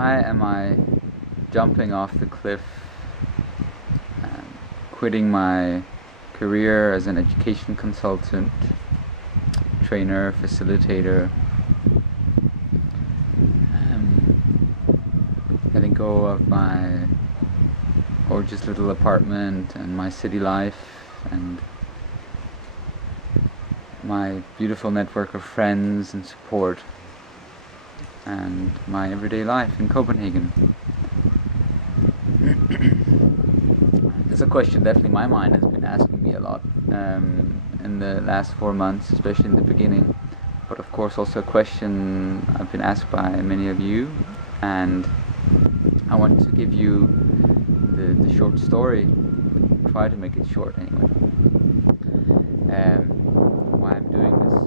Why am I jumping off the cliff and quitting my career as an education consultant, trainer, facilitator, letting go of my gorgeous little apartment and my city life and my beautiful network of friends and support and my everyday life in Copenhagen? It's a question definitely my mind has been asking me a lot in the last 4 months, especially in the beginning, but of course also a question I've been asked by many of you, and I want to give you the short story, try to make it short anyway, why I'm doing this.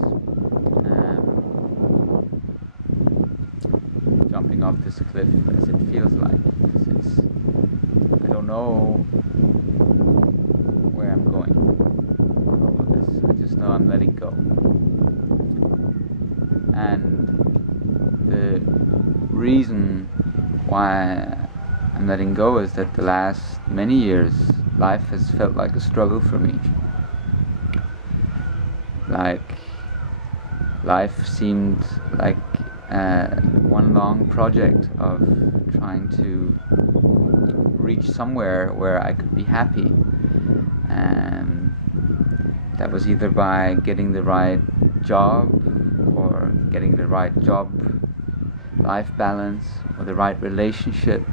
Jumping off this cliff as it feels like, because I don't know where I'm going with all of this. I just know I'm letting go. And the reason why I'm letting go is that the last many years life has felt like a struggle for me. Like life seemed like one long project of trying to reach somewhere where I could be happy, and that was either by getting the right job or getting the right job life balance, or the right relationship,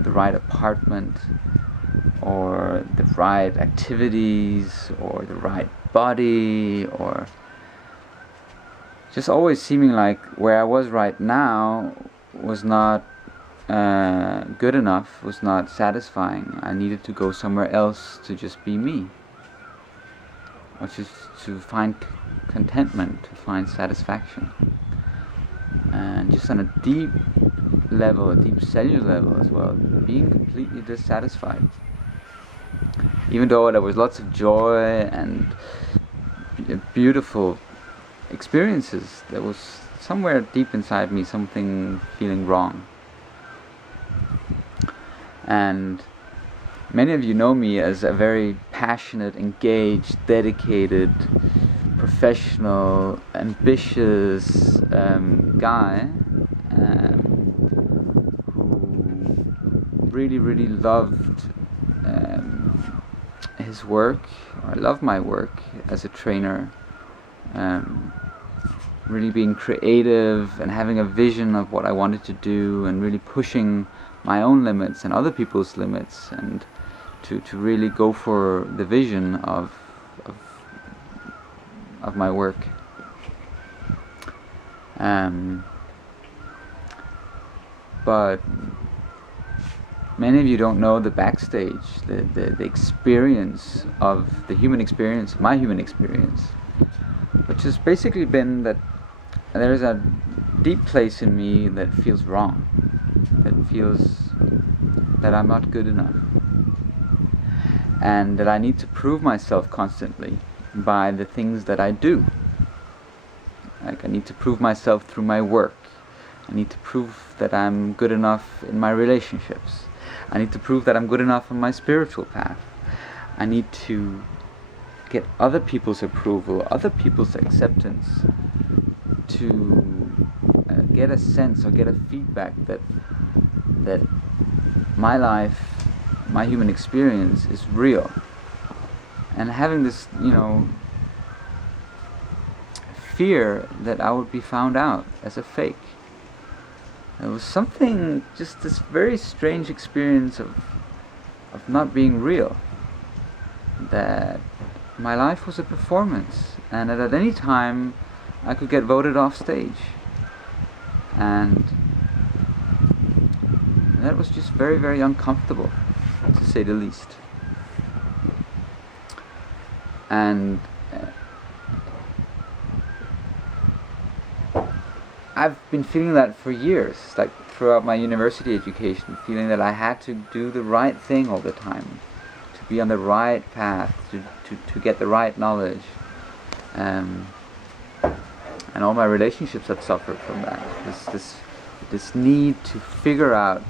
the right apartment, or the right activities, or the right body, or just always seeming like where I was right now was not good enough, was not satisfying. I needed to go somewhere else to just be me, or just to find contentment, to find satisfaction, and just on a deep level, a deep cellular level as well, being completely dissatisfied. Even though there was lots of joy and beautiful experiences, there was somewhere deep inside me something feeling wrong. And many of you know me as a very passionate, engaged, dedicated, professional, ambitious guy who really loved his work, or I love my work as a trainer, really being creative and having a vision of what I wanted to do, and really pushing my own limits and other people's limits, and to really go for the vision of my work. But many of you don't know the backstage, the experience of the human experience, my human experience, which has basically been that there's a deep place in me that feels wrong, that feels that I'm not good enough, and that I need to prove myself constantly by the things that I do. Like, I need to prove myself through my work. I need to prove that I'm good enough in my relationships. I need to prove that I'm good enough on my spiritual path. I need to get other people's approval, other people's acceptance, to get a sense or get a feedback that my life, my human experience is real. And having this, fear that I would be found out as a fake. It was something, just this very strange experience of not being real. That my life was a performance, and that at any time I could get voted off stage. And that was just very uncomfortable, to say the least. And I've been feeling that for years, like throughout my university education, feeling that I had to do the right thing all the time, to be on the right path, to get the right knowledge. And all my relationships have suffered from that. This this need to figure out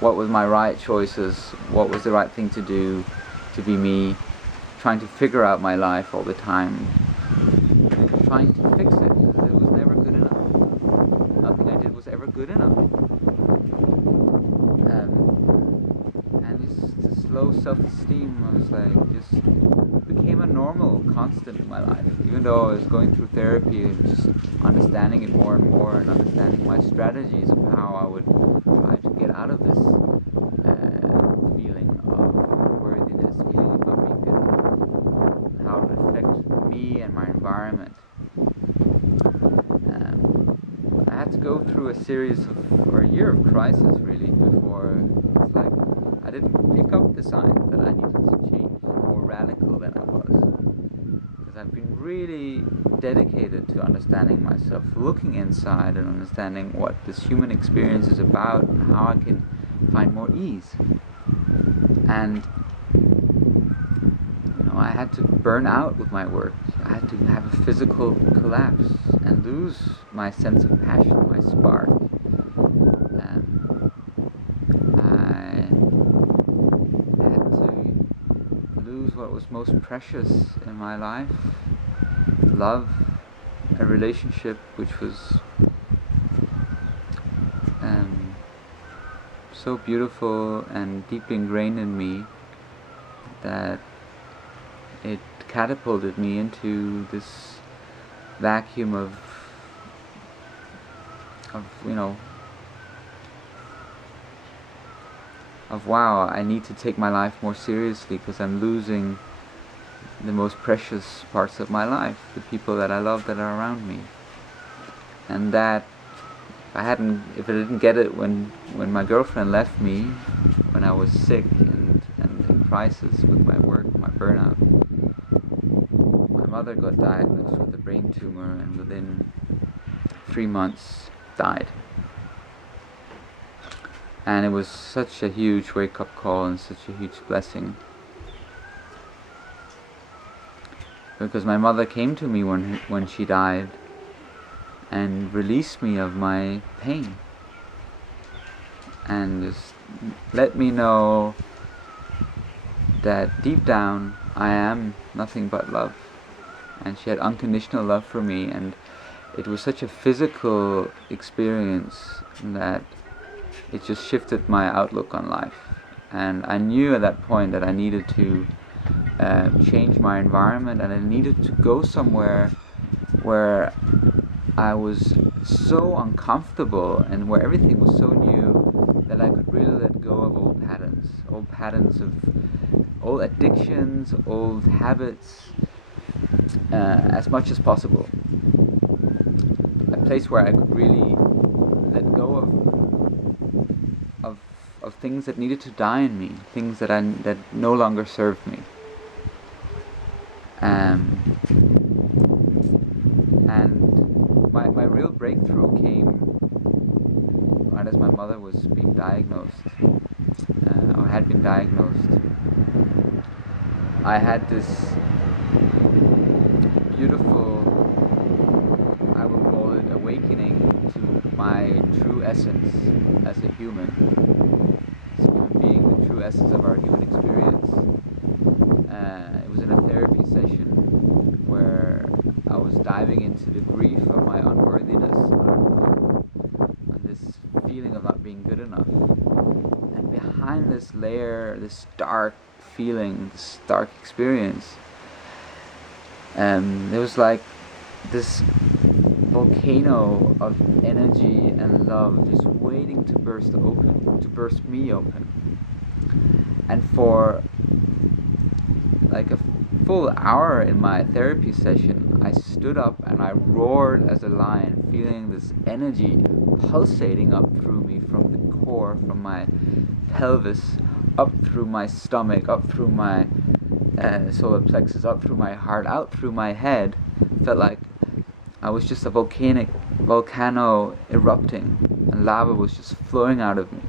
what was my right choices, what was the right thing to do, to be me, trying to figure out my life all the time, trying to fix it, because it was never good enough. Nothing I did was ever good enough. And this low self-esteem was like, just became a normal constant in my life. Even though I was going through therapy and just understanding it more and more, and understanding my strategies of how I would try to get out of this feeling of worthiness, feeling of not being good enough, and how it would affect me and my environment. I had to go through a series of, or a year of crisis really, before it's like I didn't pick up the signs that I needed to change, more radical than I was. Because I've been really dedicated to understanding myself, looking inside and understanding what this human experience is about and how I can find more ease. And I had to burn out with my work. I had to have a physical collapse and lose my sense of passion, my spark. I had to lose what was most precious in my life, love, a relationship which was so beautiful and deeply ingrained in me that it catapulted me into this vacuum of wow, I need to take my life more seriously because I'm losing the most precious parts of my life, the people that I love that are around me. And that if I didn't get it when my girlfriend left me, when I was sick and in crisis with my work, my burnout, my mother got diagnosed with a brain tumor and within 3 months died. And it was such a huge wake-up call and such a huge blessing. Because my mother came to me when she died and released me of my pain. And just let me know that deep down I am nothing but love. And she had unconditional love for me, and it was such a physical experience that it just shifted my outlook on life. And I knew at that point that I needed to change my environment, and I needed to go somewhere where I was so uncomfortable and where everything was so new that I could really let go of old patterns of old addictions, old habits, as much as possible. A place where I could really let go of things that needed to die in me, things that no longer served me. And my real breakthrough came right as my mother was being diagnosed, or had been diagnosed. I had this beautiful, I would call it, awakening to my true essence as a human being, the true essence of our human experience. It was in a therapy session where I was diving into the grief of my unworthiness, on this feeling of not being good enough. And behind this layer, this dark feeling, this dark experience, there was like this volcano of energy and love just waiting to burst me open. And for like a full hour in my therapy session, I stood up and I roared as a lion, feeling this energy pulsating up through me from the core, from my pelvis, up through my stomach, up through my solar plexus, up through my heart, out through my head. It felt like I was just a volcano erupting, and lava was just flowing out of me.